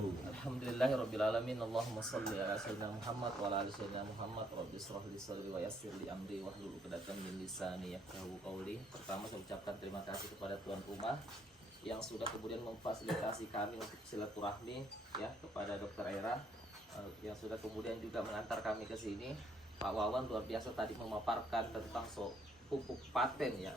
wabarakatuh. Alhamdulillahirrabbilalamin. Allahumma salli ala sayyidina Muhammad wa ala ali sayyidina Muhammad. Rabbi israh li sadri wa yassir li amri wahlul 'uqdatam min lisani yafqahu qawli. Pertama saya ucapkan terima kasih kepada tuan rumah yang sudah kemudian memfasilitasi kami untuk silaturahmi ya kepada Dokter Era yang sudah kemudian juga mengantar kami ke sini. Pak Wawan luar biasa tadi memaparkan tentang pupuk paten ya.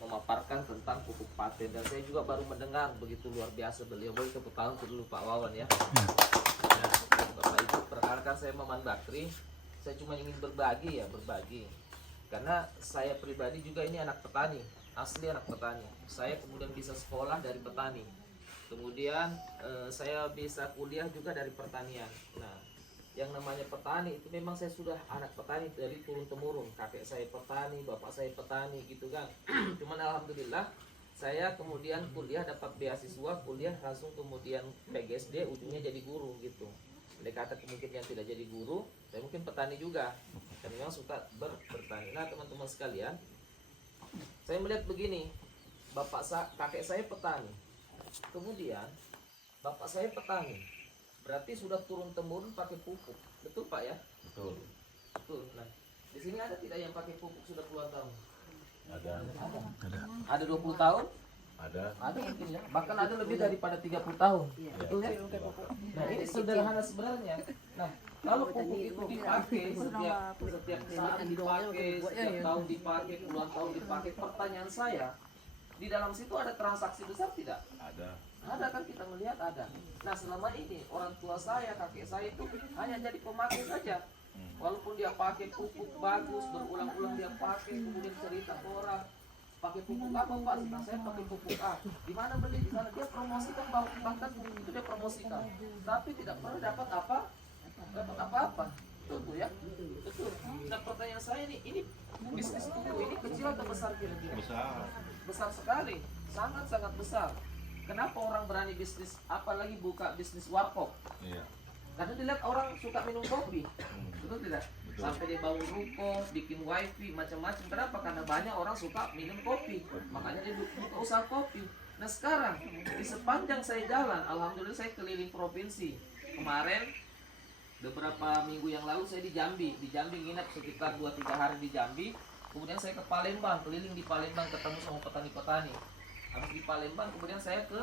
Memaparkan tentang pupuk paten dan saya juga baru mendengar begitu luar biasa beliau. Boleh tepuk tangan dulu Pak Wawan ya. Ya, Bapak Ibu, perkenalkan saya Maman Bakri. Saya cuma ingin berbagi karena saya pribadi juga ini anak petani, asli anak petani. Saya kemudian bisa sekolah dari petani, kemudian saya bisa kuliah juga dari pertanian. Nah, yang namanya petani itu memang saya sudah anak petani dari turun temurun, kakek saya petani, bapak saya petani gitu kan. Cuman alhamdulillah saya kemudian kuliah dapat beasiswa, kuliah langsung kemudian PGSD ujungnya jadi guru gitu. Andai kata mungkin yang tidak jadi guru, saya mungkin petani juga dan memang suka bertani. Nah teman-teman sekalian, saya melihat begini, kakek saya petani, kemudian bapak saya petani. Berarti sudah turun temurun pakai pupuk, betul Pak ya? Betul. Betul. Nah, di sini ada tidak yang pakai pupuk sudah puluhan tahun? Ada. Ada 20 tahun? Ada. Ada mungkin ya. Bahkan ada lebih daripada 30 tahun. Betul ya? Nah, ini sederhana sebenarnya. Nah, kalau pupuk itu dipakai setiap saat dipakai, setiap tahun dipakai, puluhan tahun dipakai, pertanyaan saya, di dalam situ ada transaksi besar tidak? Ada. Ada kan, kita melihat ada. Nah selama ini orang tua saya, kakek saya itu hanya jadi pemakai saja. Walaupun dia pakai pupuk bagus, berulang-ulang dia pakai, kemudian cerita ke orang, pakai pupuk apa Pak? Nah, saya pakai pupuk A. Di mana beli? Di sana dia promosikan, bahkan pupuk itu dia promosikan. Tapi tidak pernah dapat apa-apa. Betul ya? Betul. Nah pertanyaan saya ini bisnis pupuk ini kecil atau besar kira-kira? Besar. Besar sekali, sangat-sangat besar. Kenapa orang berani bisnis, apalagi buka bisnis warkop? Iya. Karena dilihat orang suka minum kopi, betul tidak? Betul. Sampai dia bangun ruko, bikin wifi, macam-macam. Kenapa? Karena banyak orang suka minum kopi, makanya dia buka usaha kopi. Nah sekarang di sepanjang saya jalan, alhamdulillah saya keliling provinsi. Kemarin beberapa minggu yang lalu saya di Jambi nginep sekitar 2-3 hari di Jambi. Kemudian saya ke Palembang, keliling di Palembang ketemu sama petani-petani. Habis di Palembang kemudian saya ke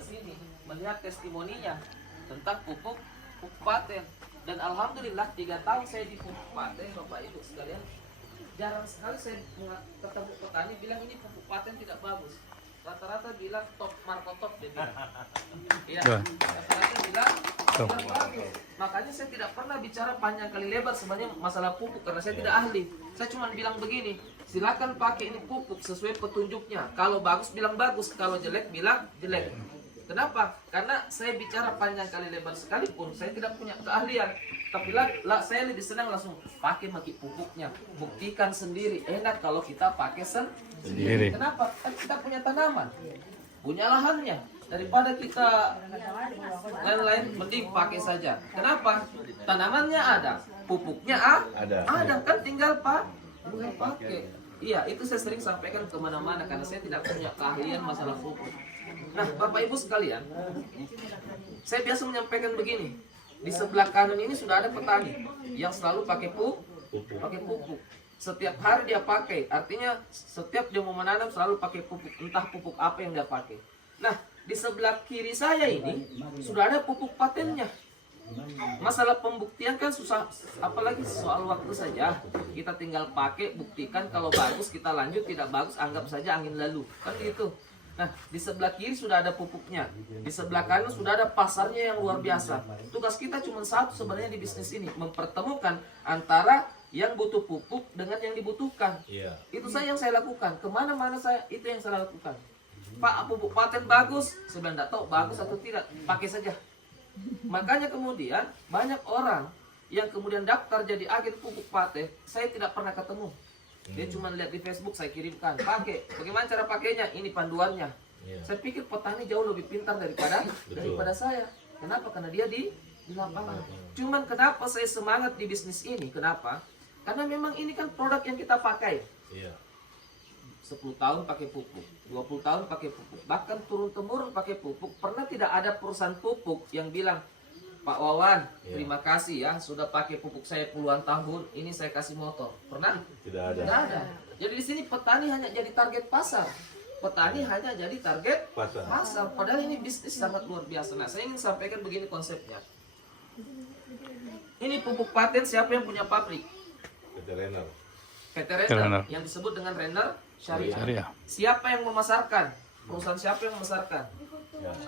sini melihat testimoninya tentang pupuk paten. Dan alhamdulillah 3 tahun saya di pupuk paten, Bapak Ibu sekalian, jarang sekali saya ketemu petani bilang ini pupuk paten tidak bagus. Rata-rata bilang top, Marco top dia bilang. Iya, rata-rata bilang bagus. Makanya saya tidak pernah bicara panjang kali lebar sebenarnya masalah pupuk karena saya tidak ahli. Saya cuma bilang begini, silakan pakai ini pupuk sesuai petunjuknya. Kalau bagus bilang bagus, kalau jelek bilang jelek. Kenapa? Karena saya bicara panjang kali lebar sekalipun saya tidak punya keahlian. Tapi saya lebih senang langsung pakai pupuknya. Buktikan sendiri. Enak kalau kita pakai sendiri. Kenapa? Kan kita punya tanaman, punya lahannya. Daripada kita lain-lain, mending pakai saja. Kenapa? Tanamannya ada, pupuknya ada. Kan tinggal pakai. Iya, itu saya sering sampaikan kemana-mana karena saya tidak punya keahlian masalah pupuk. Nah, Bapak Ibu sekalian, saya biasa menyampaikan begini. Di sebelah kanan ini sudah ada petani yang selalu pakai pupuk. Setiap hari dia pakai, artinya setiap dia mau menanam selalu pakai pupuk, entah pupuk apa yang dia pakai. Nah, di sebelah kiri saya ini sudah ada pupuk patennya. Masalah pembuktian kan susah, apalagi soal waktu saja. Kita tinggal pakai, buktikan, kalau bagus kita lanjut, tidak bagus anggap saja angin lalu. Kan gitu. Nah, di sebelah kiri sudah ada pupuknya. Di sebelah kanan sudah ada pasarnya yang luar biasa. Tugas kita cuma satu sebenarnya di bisnis ini, mempertemukan antara yang butuh pupuk dengan yang dibutuhkan. Iya. Itu yang saya lakukan. Kemana-mana itu yang saya lakukan. Pak, pupuk paten bagus. Saya bilang, tidak tahu bagus atau tidak, pakai saja. Makanya kemudian banyak orang yang kemudian daftar jadi agen pupuk paten, saya tidak pernah ketemu. Dia cuma lihat di Facebook, saya kirimkan, pakai. Bagaimana cara pakainya? Ini panduannya. Saya pikir petani jauh lebih pintar daripada saya. Kenapa? Karena dia di lapangan. Cuman kenapa saya semangat di bisnis ini? Kenapa? Karena memang ini kan produk yang kita pakai. 10 tahun pakai pupuk, 20 tahun pakai pupuk, bahkan turun-temurun pakai pupuk. Pernah tidak ada perusahaan pupuk yang bilang, Pak Wawan, terima kasih ya sudah pakai pupuk saya puluhan tahun, ini saya kasih motor. Pernah? Tidak ada. Tidak ada. Jadi di sini petani hanya jadi target pasar. Petani hanya jadi target pasar. Padahal ini bisnis sangat luar biasa. Nah, saya ingin sampaikan begini konsepnya. Ini pupuk paten siapa yang punya pabrik? PT Renner. PT Renner yang disebut dengan Renner Syariah. Siapa yang memasarkan? Perusahaan siapa yang memasarkan?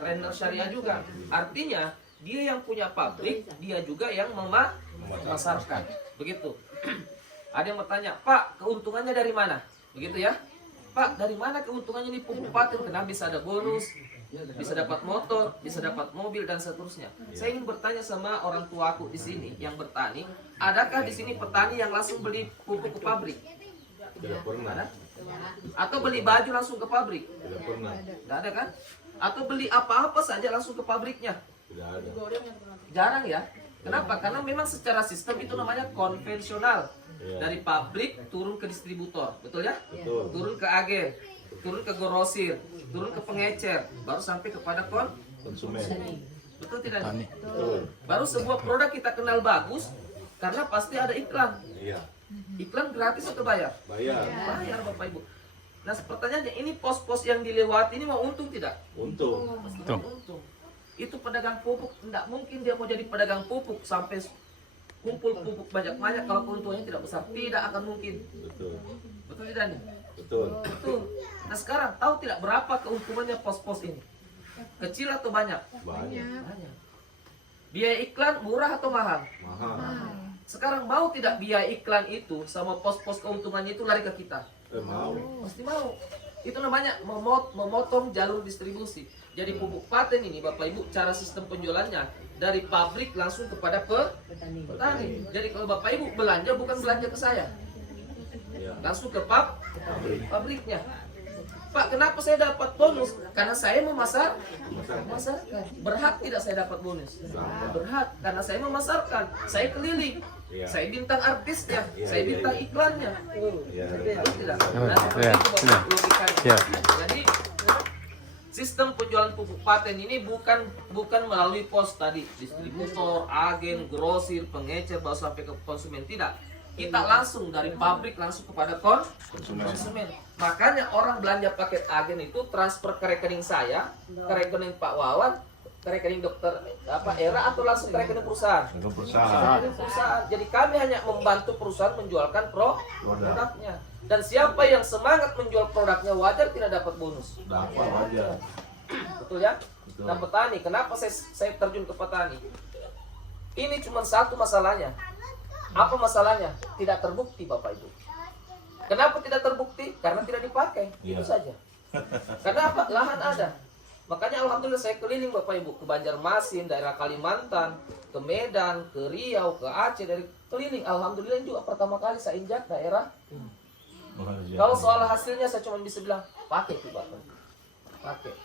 Renner Syariah juga. Artinya dia yang punya pabrik, dia juga yang memasarkan. Begitu. Ada yang bertanya, Pak, keuntungannya dari mana? Begitu ya. Pak, dari mana keuntungannya nih pupuk paten? Kenapa bisa ada bonus? Bisa dapat motor, bisa dapat mobil dan seterusnya. Saya ingin bertanya sama orang tuaku di sini yang bertani, adakah di sini petani yang langsung beli pupuk ke pabrik? Tidak pernah. Ada? Atau beli baju langsung ke pabrik? Tidak pernah. Tidak ada kan? Atau beli apa-apa saja langsung ke pabriknya? Tidak ada. Jarang ya. Kenapa? Karena memang secara sistem itu namanya konvensional. Dari pabrik turun ke distributor, betul ya? Betul. Turun ke agen, turun ke grosir, turun ke pengecer, baru sampai kepada Konsumen. betul tidak? Betul. Baru sebuah produk kita kenal bagus karena pasti ada iklan. Iya. Iklan gratis atau bayar? Bayar. Bayar Bapak Ibu. Nah pertanyaannya, ini pos-pos yang dilewati ini mau untung tidak? Untung. Pasti mau untung. Itu pedagang pupuk, tidak mungkin dia mau jadi pedagang pupuk sampai kumpul pupuk banyak-banyak kalau keuntungannya tidak besar. Tidak akan mungkin. Betul. Betul tidak nih? Betul. Betul. Nah sekarang tahu tidak berapa keuntungannya pos-pos ini? Kecil atau banyak? Banyak. Banyak. Biaya iklan murah atau mahal? Mahal. Sekarang mau tidak biaya iklan itu sama pos-pos keuntungannya itu lari ke kita? Mau. Pasti mau. Itu namanya memotong jalur distribusi. Jadi pupuk paten ini Bapak Ibu, cara sistem penjualannya dari pabrik langsung kepada petani. Jadi kalau Bapak Ibu belanja bukan belanja ke saya, langsung ke pabriknya. Pak, kenapa saya dapat bonus? Karena saya memasarkan. Berhak tidak saya dapat bonus? Berhak, karena saya memasarkan. Saya keliling. Saya bintang artisnya, saya bintang iklannya. Betul tidak? Nah, seperti itu Bapak logikanya. Jadi sistem penjualan pupuk paten ini bukan melalui pos tadi, distributor, agen, grosir, pengecer baru sampai ke konsumen, tidak. Kita langsung dari pabrik langsung kepada konsumen. Makanya orang belanja paket agen itu transfer ke rekening saya, ke rekening Pak Wawan, ke rekening dokter Era, atau langsung ke rekening perusahaan. Perusahaan. Jadi kami hanya membantu perusahaan menjualkan produknya. Dan siapa yang semangat menjual produknya wajar tidak dapat bonus. Dapat wajar. Betul ya? Nah petani, kenapa saya terjun ke petani? Ini cuma satu masalahnya. Apa masalahnya? Tidak terbukti Bapak Ibu. Kenapa tidak terbukti? Karena tidak dipakai. Itu saja. Karena apa? Lahan ada. Makanya alhamdulillah saya keliling Bapak Ibu ke Banjarmasin, daerah Kalimantan, ke Medan, ke Riau, ke Aceh, dari keliling. Alhamdulillah juga pertama kali saya injak daerah. Kalau soal hasilnya saya cuma bisa bilang pakai tuh Bapak. Pakai.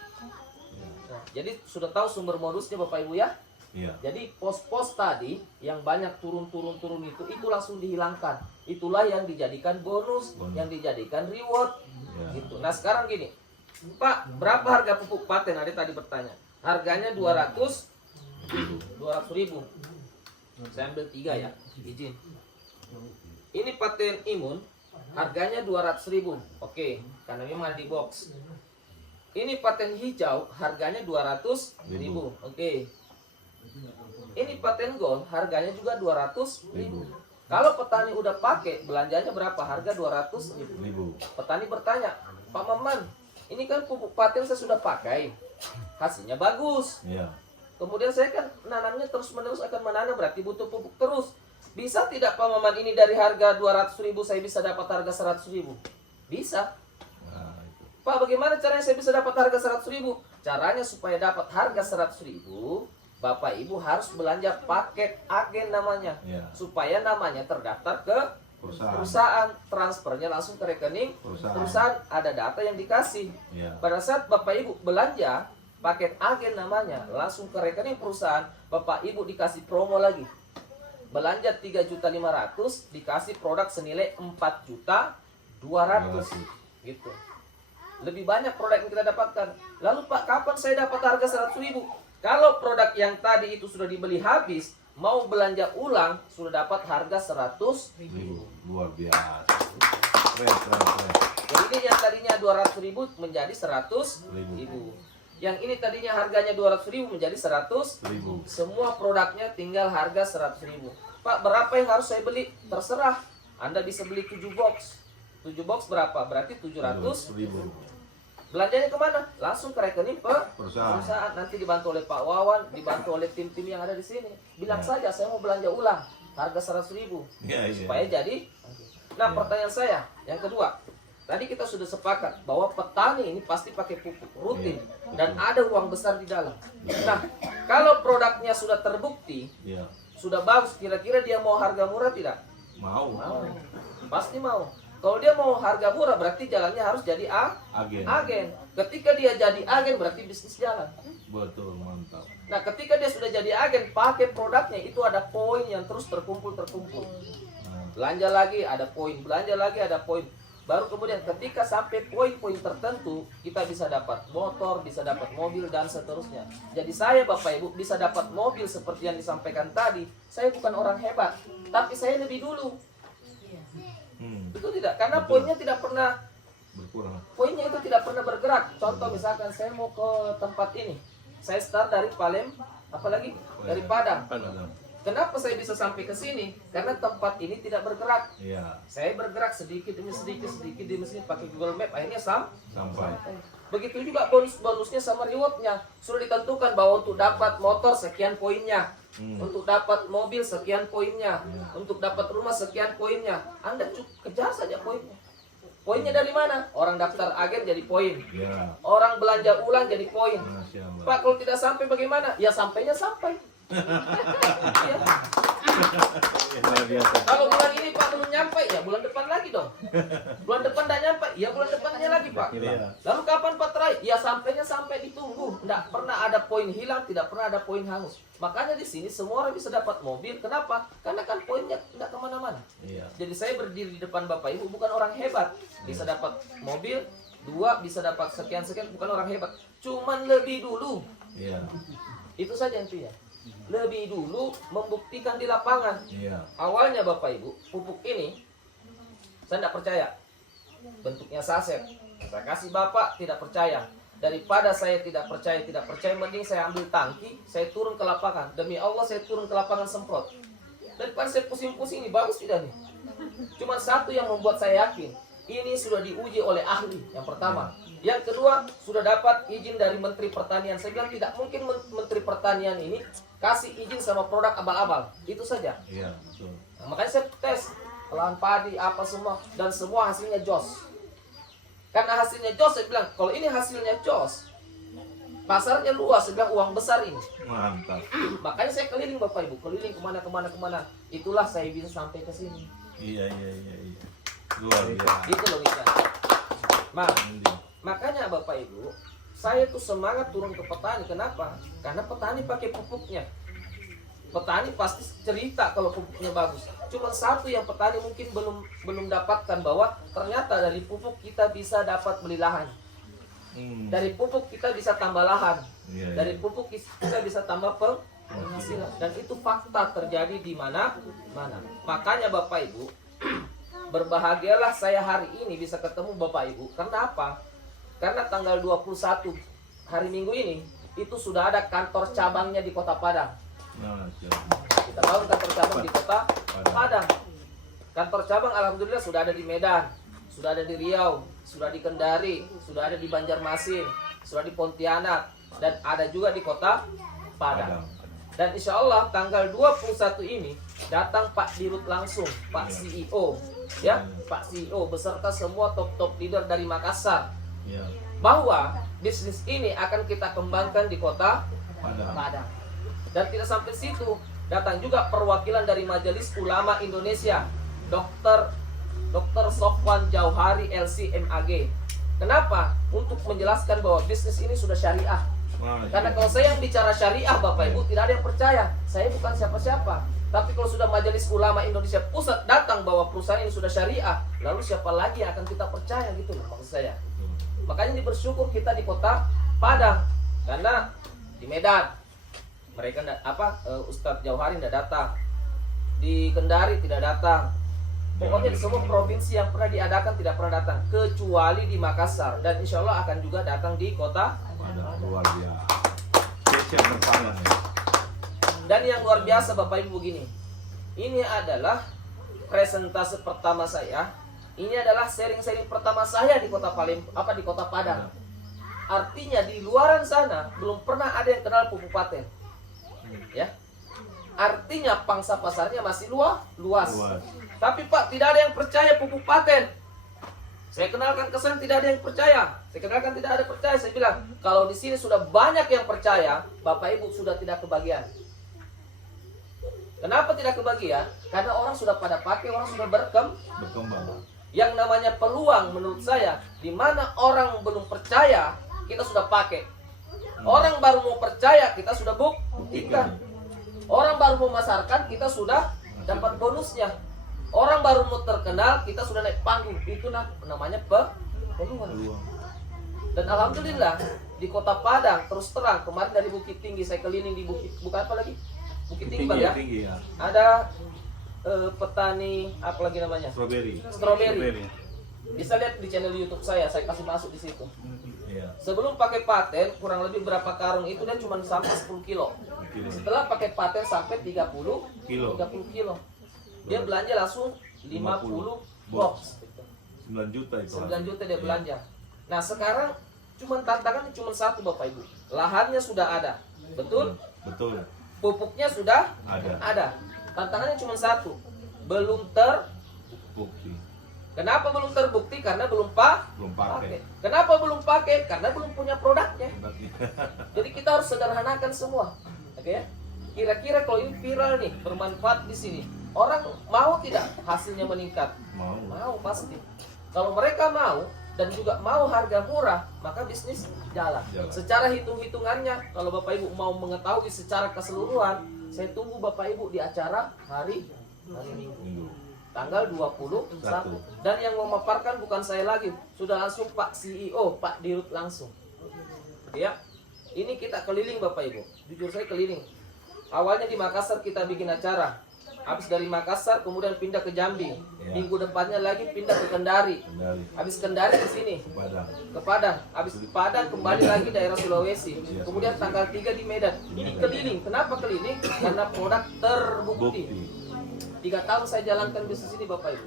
Nah, jadi sudah tahu sumber modusnya Bapak Ibu ya? Jadi pos-pos tadi yang banyak turun itu langsung dihilangkan. Itulah yang dijadikan bonus, yang dijadikan reward. Gitu. Nah sekarang gini, Pak, berapa harga pupuk paten? Ada tadi bertanya. Harganya 200.000. Saya ambil 3 ya, izin. Ini paten imun, harganya 200.000. Oke, karena memang ada di box. Ini paten hijau, harganya 200.000. Oke. Ini paten gold, harganya juga 200.000. Kalau petani udah pakai, belanjanya berapa? Harga 200.000. Petani bertanya, Pak Maman, ini kan pupuk paten saya sudah pakai, hasilnya bagus. Kemudian saya kan nanamnya terus-menerus akan menanam, berarti butuh pupuk terus. Bisa tidak Pak Maman ini dari harga 200.000 saya bisa dapat harga 100.000? Bisa. Pak, bagaimana caranya saya bisa dapat harga 100.000? Caranya supaya dapat harga 100.000, Bapak Ibu harus belanja paket agen namanya, supaya namanya terdaftar ke perusahaan, transfernya langsung ke rekening perusahaan, ada data yang dikasih. Pada saat Bapak Ibu belanja paket agen namanya langsung ke rekening perusahaan, Bapak Ibu dikasih promo lagi. Belanja 3.500.000 dikasih produk senilai 4.200.000. gitu. Lebih banyak produk yang kita dapatkan. Lalu Pak, kapan saya dapat harga 100.000? Kalau produk yang tadi itu sudah dibeli habis, mau belanja ulang, sudah dapat harga 100.000. Luar biasa. Keren. Jadi ini yang tadinya 200.000 menjadi 100.000. Yang ini tadinya harganya 200.000 menjadi 100.000. Semua produknya tinggal harga 100.000. Pak, berapa yang harus saya beli? Terserah. Anda bisa beli 7 box. 7 box berapa? Berarti 700.000. Belanjanya kemana? Langsung ke rekening perusahaan. Nanti dibantu oleh Pak Wawan, dibantu oleh tim-tim yang ada di sini. Bilang saja saya mau belanja ulang, harga 100.000. Supaya jadi. Nah, pertanyaan saya yang kedua. Tadi kita sudah sepakat bahwa petani ini pasti pakai pupuk rutin dan ada uang besar di dalam. Nah, kalau produknya sudah terbukti, sudah bagus, kira-kira dia mau harga murah tidak? Mau. Pasti mau. Kalau dia mau harga murah berarti jalannya harus jadi agen. Ketika dia jadi agen berarti bisnis jalan. Betul, mantap. Nah, ketika dia sudah jadi agen, pakai produknya itu ada poin yang terus terkumpul. Belanja lagi ada poin, belanja lagi ada poin. Baru kemudian ketika sampai poin-poin tertentu, kita bisa dapat motor, bisa dapat mobil, dan seterusnya. Jadi saya Bapak Ibu bisa dapat mobil seperti yang disampaikan tadi. Saya bukan orang hebat, tapi saya lebih dulu. Betul tidak? Karena poinnya tidak pernah berkurang. Poinnya itu tidak pernah bergerak. Contoh misalkan saya mau ke tempat ini. Saya start dari Palem, apalagi dari Padang. Kenapa saya bisa sampai ke sini? Karena tempat ini tidak bergerak. Saya bergerak sedikit demi sedikit pakai Google Map, akhirnya sampai. Begitu juga bonusnya sama rewardnya. Sudah ditentukan bahwa untuk dapat motor sekian poinnya, untuk dapat mobil sekian poinnya, untuk dapat rumah sekian poinnya. Anda kejar saja poinnya. Poinnya dari mana? Orang daftar agen jadi poin. Orang belanja ulang jadi poin. Pak, kalau tidak sampai bagaimana? Ya sampainya sampai. Kalau bulan ini Pak belum nyampe, ya bulan depan lagi dong. Bulan depan tidak nyampe, ya bulan depannya lagi Pak. Lalu kapan Pak terakhir? Ya sampainya sampai ditunggu. Tidak pernah ada poin hilang, tidak pernah ada poin hangus. Makanya di sini semua orang bisa dapat mobil. Kenapa? Karena kan poinnya tidak kemana-mana. Jadi saya berdiri di depan Bapak Ibu bukan orang hebat. Bisa dapat mobil, 2 bisa dapat sekian-sekian, bukan orang hebat. Cuman lebih dulu. Itu saja intinya. Lebih dulu membuktikan di lapangan. Awalnya Bapak Ibu, pupuk ini saya tidak percaya. Bentuknya saset. Saya kasih Bapak, tidak percaya. Daripada saya tidak percaya, mending saya ambil tangki, saya turun ke lapangan. Demi Allah saya turun ke lapangan semprot. Daripada saya pusing-pusing, ini bagus tidak nih? Cuma satu yang membuat saya yakin, ini sudah diuji oleh ahli, yang pertama. Yang kedua, sudah dapat izin dari Menteri Pertanian. Saya bilang tidak mungkin Menteri Pertanian ini kasih izin sama produk abal-abal. Itu saja. Nah, makanya saya tes lahan padi, apa semua. Dan semua hasilnya jos. Karena hasilnya jos, saya bilang, kalau ini hasilnya jos, pasarnya luas, saya bilang uang besar ini. Mantap. Makanya saya keliling Bapak Ibu, keliling kemana. Itulah saya bisa sampai ke sini. Iya. Luar biasa. Itu logikanya. Makanya Bapak Ibu, saya tuh semangat turun ke petani. Kenapa? Karena petani pakai pupuknya. Petani pasti cerita kalau pupuknya bagus. Cuma satu yang petani mungkin belum dapatkan, bahwa ternyata dari pupuk kita bisa dapat beli lahan. Dari pupuk kita bisa tambah lahan. Dari pupuk kita bisa tambah penghasilan. Dan itu fakta terjadi di mana-mana. Makanya Bapak Ibu, berbahagialah saya hari ini bisa ketemu Bapak Ibu. Karena apa? Karena tanggal 21 hari Minggu ini itu sudah ada kantor cabangnya di Kota Padang. Kita tahu kantor cabang di Kota Padang. Kantor cabang alhamdulillah sudah ada di Medan, sudah ada di Riau, sudah di Kendari, sudah ada di Banjarmasin, sudah di Pontianak, dan ada juga di Kota Padang. Dan insya Allah tanggal 21 ini datang Pak Dirut langsung, Pak CEO, ya, Pak CEO beserta semua top leader dari Makassar. Bahwa bisnis ini akan kita kembangkan di Kota Padang. Dan tidak sampai situ, datang juga perwakilan dari Majelis Ulama Indonesia, Dr. Sofwan Jauhari LC MAG. Kenapa? Untuk menjelaskan bahwa bisnis ini sudah syariah. Karena kalau saya yang bicara syariah Bapak Ibu, tidak ada yang percaya. Saya bukan siapa-siapa. Tapi kalau sudah Majelis Ulama Indonesia Pusat datang bahwa perusahaan ini sudah syariah, lalu siapa lagi yang akan kita percaya gitu loh maksud saya. Makanya ini bersyukur kita di kota Padang, karena di Medan mereka Ustadz Jauhari tidak datang, di Kendari tidak datang, pokoknya di semua provinsi yang pernah diadakan tidak pernah datang, kecuali di Makassar, dan insya Allah akan juga datang di kota Padang. Luar biasa. Spesial berpadang ya. Dan yang luar biasa Bapak Ibu begini, ini adalah presentase pertama saya. Ini adalah sharing-sharing pertama saya di kota di kota Padang. Artinya di luaran sana belum pernah ada yang kenal pupuk paten. Ya. Artinya pangsa pasarnya masih luas. Tapi Pak, tidak ada yang percaya pupuk paten. Saya kenalkan ke sana tidak ada yang percaya. Saya kenalkan tidak ada percaya. Saya bilang, kalau di sini sudah banyak yang percaya, Bapak Ibu sudah tidak kebagian. Kenapa tidak kebagian? Karena orang sudah pada pakai, orang sudah Berkembang. Yang namanya peluang menurut saya, di mana orang belum percaya, kita sudah pakai. Orang baru mau percaya, kita sudah buktikan. Orang baru mau memasarkan, kita sudah dapat bonusnya. Orang baru mau terkenal, kita sudah naik panggung. Itu namanya peluang. Dan alhamdulillah di kota Padang terus terang, kemarin dari Bukit Tinggi saya keliling di bukan apa lagi? Bukit Tinggi, Bang, ya. Ya. Ada petani apa lagi namanya? Strawberry. Bisa lihat di channel YouTube saya kasih masuk di situ. Iya. Sebelum pakai paten kurang lebih berapa karung itu dia cuma sampai 10 kilo. Setelah pakai paten sampai 30 kilo. Dia belanja langsung 50 box. 9 juta itu. 9 juta dia belanja. Nah, sekarang tantangannya cuma satu Bapak Ibu. Lahannya sudah ada. Betul? Betul. Pupuknya sudah ada. Tantangannya cuma satu. Belum Bukti. Kenapa belum terbukti? Karena belum pakai. Kenapa belum pakai? Karena belum punya produknya. Jadi kita harus sederhanakan semua. Oke ya? Kira-kira kalau ini viral nih, bermanfaat di sini, orang mau tidak hasilnya meningkat? Mau pasti. Kalau mereka mau dan juga mau harga murah, maka bisnis jalan. Secara hitung-hitungannya, kalau Bapak Ibu mau mengetahui secara keseluruhan, saya tunggu Bapak Ibu di acara hari Minggu. Tanggal 21. Dan yang memaparkan bukan saya lagi, sudah langsung Pak CEO, Pak Dirut langsung. Ya. Ini kita keliling Bapak Ibu. Jujur saya keliling. Awalnya di Makassar kita bikin acara. Habis dari Makassar kemudian pindah ke Jambi. Minggu depannya lagi pindah ke Kendari. Habis Kendari ke sini. Ke Padang. Habis di Padang kembali lagi daerah Sulawesi. Kemudian tanggal 3 di Medan. Ini keliling. Kenapa keliling? Karena produk terbukti. 3 tahun saya jalankan bisnis ini Bapak Ibu.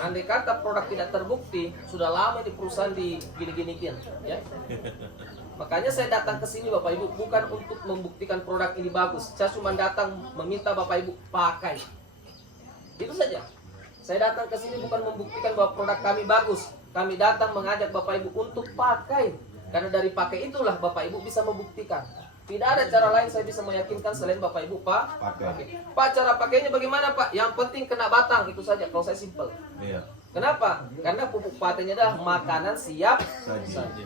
Andai kata produk tidak terbukti, sudah lama di perusahaan di gini-giniin, ya. Makanya saya datang ke sini Bapak Ibu bukan untuk membuktikan produk ini bagus. Saya cuma datang meminta Bapak Ibu pakai. Itu saja. Saya datang ke sini bukan membuktikan bahwa produk kami bagus. Kami datang mengajak Bapak Ibu untuk pakai. Karena dari pakai itulah Bapak Ibu bisa membuktikan. Tidak ada cara lain saya bisa meyakinkan selain Bapak Ibu pakai. Pak, cara pakainya bagaimana Pak? Yang penting kena batang, itu saja kalau saya simpel. Iya. Kenapa? Karena pupuk patennya adalah makanan siap saji.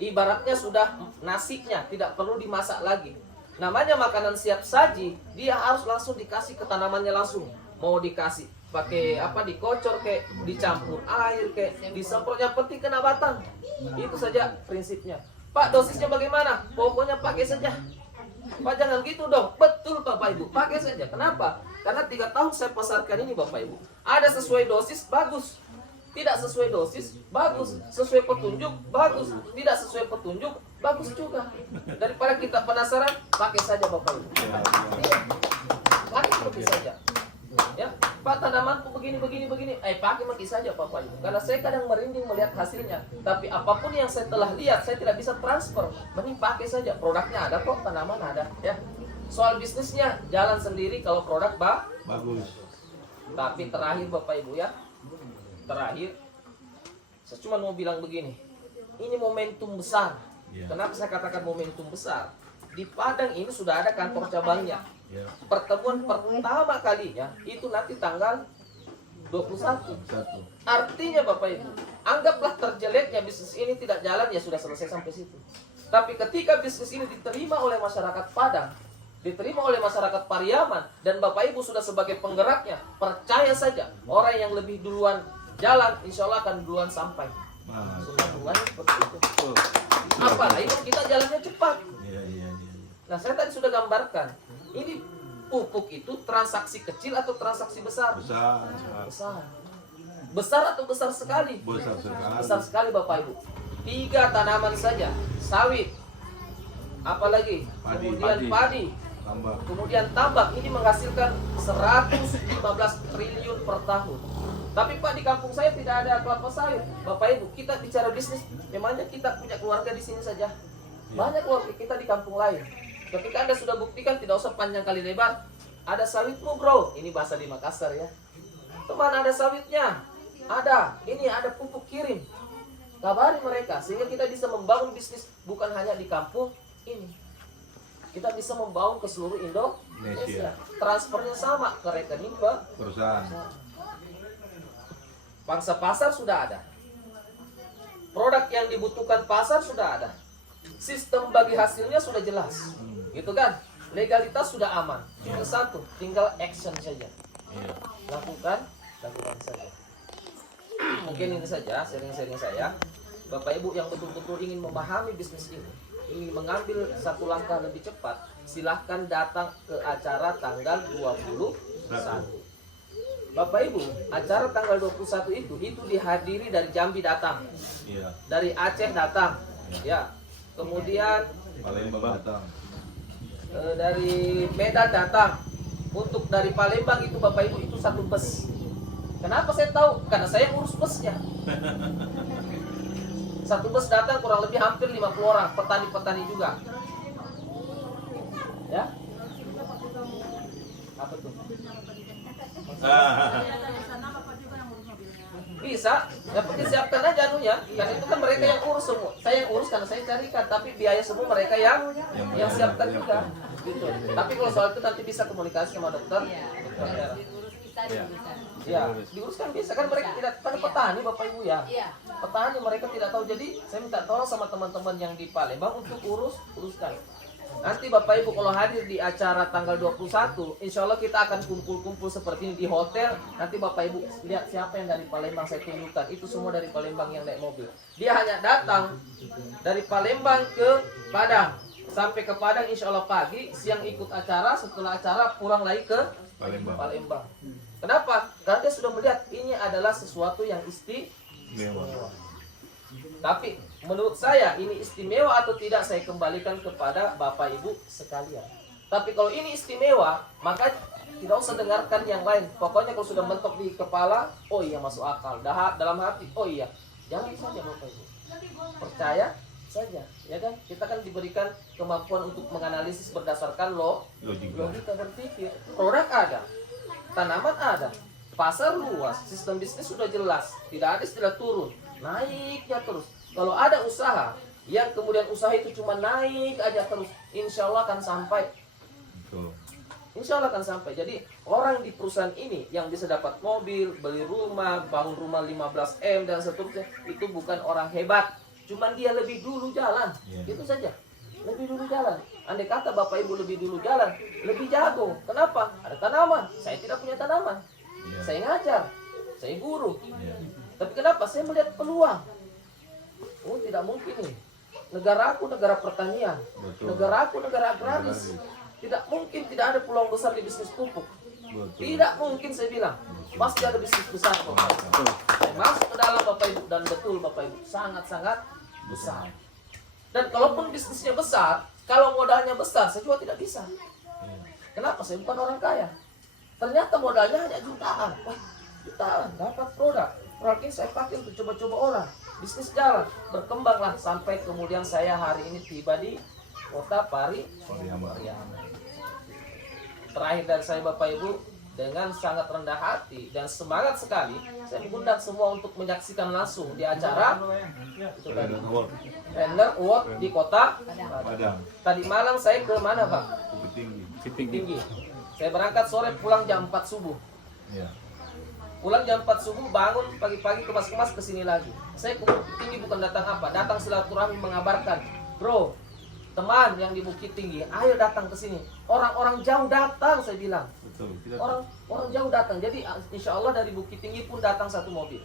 Ibaratnya sudah nasinya, tidak perlu dimasak lagi. Namanya makanan siap saji, dia harus langsung dikasih ke tanamannya langsung. Mau dikasih pakai apa, dikocor kayak dicampur air kayak disemprot, yang penting kena batang. Itu saja prinsipnya. Pak, dosisnya bagaimana? Pokoknya pakai saja. Pak, jangan gitu dong. Betul Bapak Ibu, pakai saja. Kenapa? Karena 3 tahun saya pasarkan ini Bapak Ibu. Ada sesuai dosis, bagus. Tidak sesuai dosis, bagus. Sesuai petunjuk, bagus. Tidak sesuai petunjuk, bagus juga. Daripada kita penasaran, pakai saja Bapak Ibu. Pakai saja. Ya, Pak, tanamanku begini. Pakai saja Bapak Ibu. Karena saya kadang merinding melihat hasilnya. Tapi apapun yang saya telah lihat, saya tidak bisa transfer. Mending pakai saja. Produknya ada kok, tanaman ada. Ya. Soal bisnisnya jalan sendiri kalau produk bagus. Tapi terakhir Bapak Ibu ya. Terakhir, saya cuma mau bilang begini, ini momentum besar. Kenapa saya katakan momentum besar? Di Padang ini sudah ada kantor cabangnya. Pertemuan pertama kalinya itu nanti tanggal 21. Artinya Bapak Ibu, anggaplah terjeleknya bisnis ini tidak jalan, ya sudah selesai sampai situ. Tapi ketika bisnis ini diterima oleh masyarakat Padang, diterima oleh masyarakat Pariaman, dan Bapak Ibu sudah sebagai penggeraknya. Percaya saja, orang yang lebih duluan jalan, insya Allah akan duluan sampai. Sunnah Tuhan seperti itu. Apalagi kalau kita jalannya cepat. Nah, saya tadi sudah gambarkan. Ini pupuk itu transaksi kecil atau transaksi besar? Besar. Besar atau besar sekali? Besar sekali Bapak Ibu. 3 tanaman saja, sawit, apalagi kemudian padi, kemudian tambak, ini menghasilkan 115 triliun per tahun. Tapi Pak, di kampung saya tidak ada kelapa sawit. Bapak Ibu, kita bicara bisnis, memangnya kita punya keluarga di sini saja? Banyak keluarga kita di kampung lain. Ketika Anda sudah buktikan, tidak usah panjang kali lebar, ada sawitmu bro, ini bahasa di Makassar ya. Teman, ada sawitnya, ada, ini ada pupuk kirim. Kabari mereka, sehingga kita bisa membangun bisnis bukan hanya di kampung ini. Kita bisa membangun ke seluruh Indonesia. Transfernya sama ke rekening perusahaan. Pangsa pasar sudah ada. Produk yang dibutuhkan pasar sudah ada. Sistem bagi hasilnya sudah jelas. Gitu kan? Legalitas sudah aman. Tinggal satu, tinggal action saja. Lakukan saja. Mungkin ini saja sharing-sharing saya. Bapak Ibu yang betul-betul ingin memahami bisnis ini, ingin mengambil satu langkah lebih cepat, silahkan datang ke acara tanggal 21. Bapak Ibu, acara tanggal 21 itu dihadiri dari Jambi datang, dari Aceh datang, ya, kemudian Palembang datang, dari Medan datang. Untuk dari Palembang itu Bapak Ibu itu 1 bus. Kenapa saya tahu? Karena saya ngurus busnya. 1 bus datang kurang lebih hampir 50 orang, petani-petani juga. Ya? Apa tuh? Bisa, yang penting siapkan aja anunya. Karena itu kan mereka yang urus semua. Saya yang urus karena saya carikan, tapi biaya semua mereka yang siapkan juga. Gitu. Tapi kalau soal itu nanti bisa komunikasi sama dokter. Ya, diuruskan bisa kan, mereka tidak, kan petani Bapak Ibu ya. Petani mereka tidak tahu, jadi saya minta tolong sama teman-teman yang di Palembang untuk uruskan. Nanti Bapak Ibu kalau hadir di acara tanggal 21, insya Allah kita akan kumpul-kumpul seperti ini di hotel. Nanti Bapak Ibu lihat siapa yang dari Palembang saya tunjukkan. Itu semua dari Palembang yang naik mobil. Dia hanya datang dari Palembang ke Padang. Sampai ke Padang insya Allah pagi, siang ikut acara, setelah acara pulang lagi ke Palembang. Kenapa? Karena dia sudah melihat ini adalah sesuatu yang istimewa. Tapi menurut saya ini istimewa atau tidak saya kembalikan kepada Bapak Ibu sekalian. Tapi kalau ini istimewa, maka tidak usah dengarkan yang lain. Pokoknya kalau sudah mentok di kepala, oh iya masuk akal. Dalam hati, oh iya. Jangan saja Bapak Ibu. Percaya saja, ya kan? Kita kan diberikan kemampuan untuk menganalisis berdasarkan logika berpikir. Produk ada, tanaman ada, pasar luas, sistem bisnis sudah jelas, tidak ada istilah turun. Naiknya terus. Kalau ada usaha yang kemudian usaha itu cuma naik aja terus, insya Allah akan sampai. Insya Allah akan sampai. Jadi orang di perusahaan ini yang bisa dapat mobil, beli rumah, bangun rumah 15M dan seterusnya, itu bukan orang hebat. Cuman dia lebih dulu jalan. Gitu saja. Lebih dulu jalan. Andai kata Bapak Ibu lebih dulu jalan, lebih jago. Kenapa? Ada tanaman. Saya tidak punya tanaman. Saya ngajar. Saya guru. Tapi kenapa? Saya melihat peluang. Oh, tidak mungkin nih. Negara aku negara pertanian. Negara aku negara agraris. Tidak mungkin tidak ada peluang besar di bisnis pupuk. Tidak mungkin saya bilang. Pasti ada bisnis besar Bapak Ibu. Saya masuk ke dalam Bapak Ibu, dan betul Bapak Ibu, sangat-sangat besar. Dan kalaupun bisnisnya besar, kalau modalnya besar, saya juga tidak bisa. Kenapa? Saya bukan orang kaya. Ternyata modalnya hanya jutaan. Wah, jutaan dapat produk. Produk ini saya pakai untuk coba-coba orang. Bisnis jalan, berkembanglah sampai kemudian saya hari ini tiba di kota Pariaman. Terakhir dari saya Bapak Ibu, dengan sangat rendah hati dan semangat sekali, saya mengundang semua untuk menyaksikan langsung di acara itu tadi, Trainer Award di kota Padang. Tadi malam saya ke mana Pak? Bukit Tinggi. Saya berangkat sore, pulang jam 4 subuh. Pulang jam 4 subuh, bangun pagi-pagi kemas-kemas ke sini lagi. Saya ke Bukit Tinggi bukan datang apa? Datang silaturahmi mengabarkan, bro, teman yang di Bukit Tinggi, ayo datang ke sini. Orang-orang jauh datang, saya bilang. Betul. Orang jauh datang. Jadi insya Allah dari Bukit Tinggi pun datang satu mobil.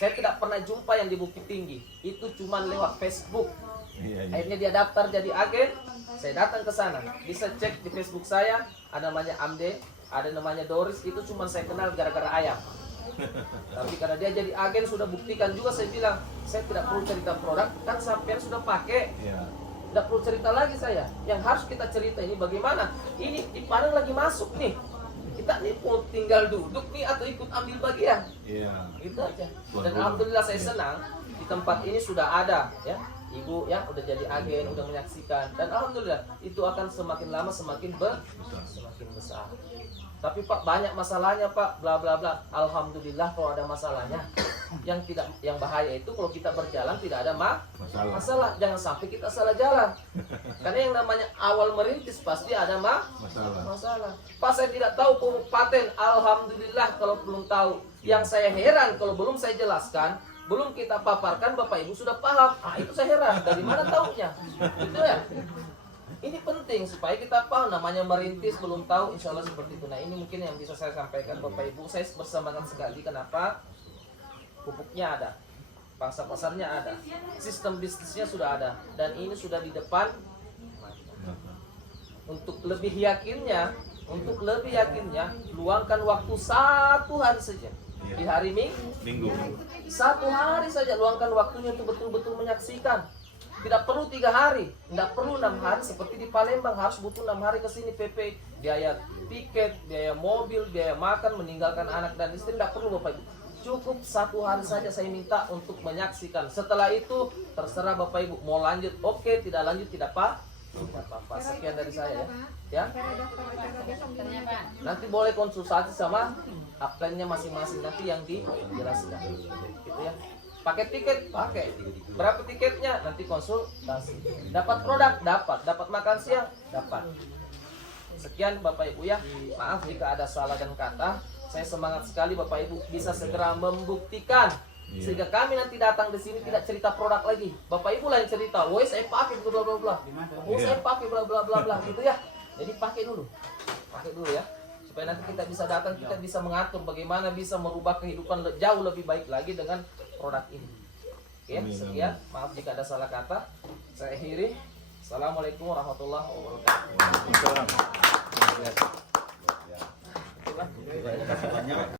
Saya tidak pernah jumpa yang di Bukit Tinggi. Itu cuma lewat Facebook. Iya. Akhirnya dia daftar jadi agen. Saya datang ke sana. Bisa cek di Facebook saya. Ada namanya Amde, ada namanya Doris. Itu cuma saya kenal gara-gara ayam. Tapi karena dia jadi agen sudah buktikan juga, saya bilang saya tidak perlu cerita produk, kan sampean sudah pakai. Iya. Tidak perlu cerita lagi saya. Yang harus kita cerita ini bagaimana. Ini di Padang lagi masuk nih. Kita nih mau tinggal duduk nih atau ikut ambil bagian. Iya. Itu aja. Dan alhamdulillah saya senang di tempat ini sudah ada ya. Ibu ya udah jadi agen, udah menyaksikan, dan alhamdulillah itu akan semakin lama semakin besar. Tapi Pak banyak masalahnya Pak, bla bla bla. Alhamdulillah kalau ada masalahnya. Yang bahaya itu kalau kita berjalan tidak ada masalah. Jangan sampai kita salah jalan. Karena yang namanya awal merintis pasti ada masalah. Pak saya tidak tahu paten. Alhamdulillah kalau belum tahu. Yang saya heran kalau belum saya jelaskan, belum kita paparkan, Bapak Ibu sudah paham. Itu saya heran. Dari mana taunya? Gitu ya. Ini penting supaya kita paham, namanya merintis belum tahu, insya Allah seperti itu. Nah ini mungkin yang bisa saya sampaikan Bapak Ibu. Saya bersemangat sekali, kenapa? Pupuknya ada, pangsa pasarnya ada, sistem bisnisnya sudah ada, dan ini sudah di depan. Untuk lebih yakinnya, luangkan waktu 1 hari saja. Di hari Minggu 1 hari saja luangkan waktunya untuk betul-betul menyaksikan. Tidak perlu 3 hari, tidak perlu 6 hari seperti di Palembang harus butuh 6 hari ke sini PP, biaya tiket, biaya mobil, biaya makan, meninggalkan anak dan istri, tidak perlu Bapak Ibu. Cukup 1 hari saja saya minta untuk menyaksikan. Setelah itu terserah Bapak Ibu mau lanjut, oke, tidak lanjut tidak apa-apa. Sekian dari saya ya. Nanti boleh konsultasi sama upline-nya masing-masing nanti yang dijelaskan. Gitu ya. Pakai tiket, pakai. Berapa tiketnya? Nanti konsultasi. Dapat produk, dapat makan siang, dapat. Sekian Bapak Ibu ya. Maaf jika ada salah dan kata. Saya semangat sekali Bapak Ibu bisa segera membuktikan. Sehingga kami nanti datang di sini tidak cerita produk lagi. Bapak Ibu lah yang cerita, "Woi, saya pakai bla bla bla." "Oh, saya pakai bla bla bla bla." Gitu ya. Jadi pakai dulu. Pakai dulu ya. Supaya nanti kita bisa datang, kita bisa mengatur bagaimana bisa merubah kehidupan jauh lebih baik lagi dengan produk ini. Oke, sekian. Maaf jika ada salah kata. Saya akhiri. Assalamualaikum warahmatullahi wabarakatuh. Waalaikumsalam.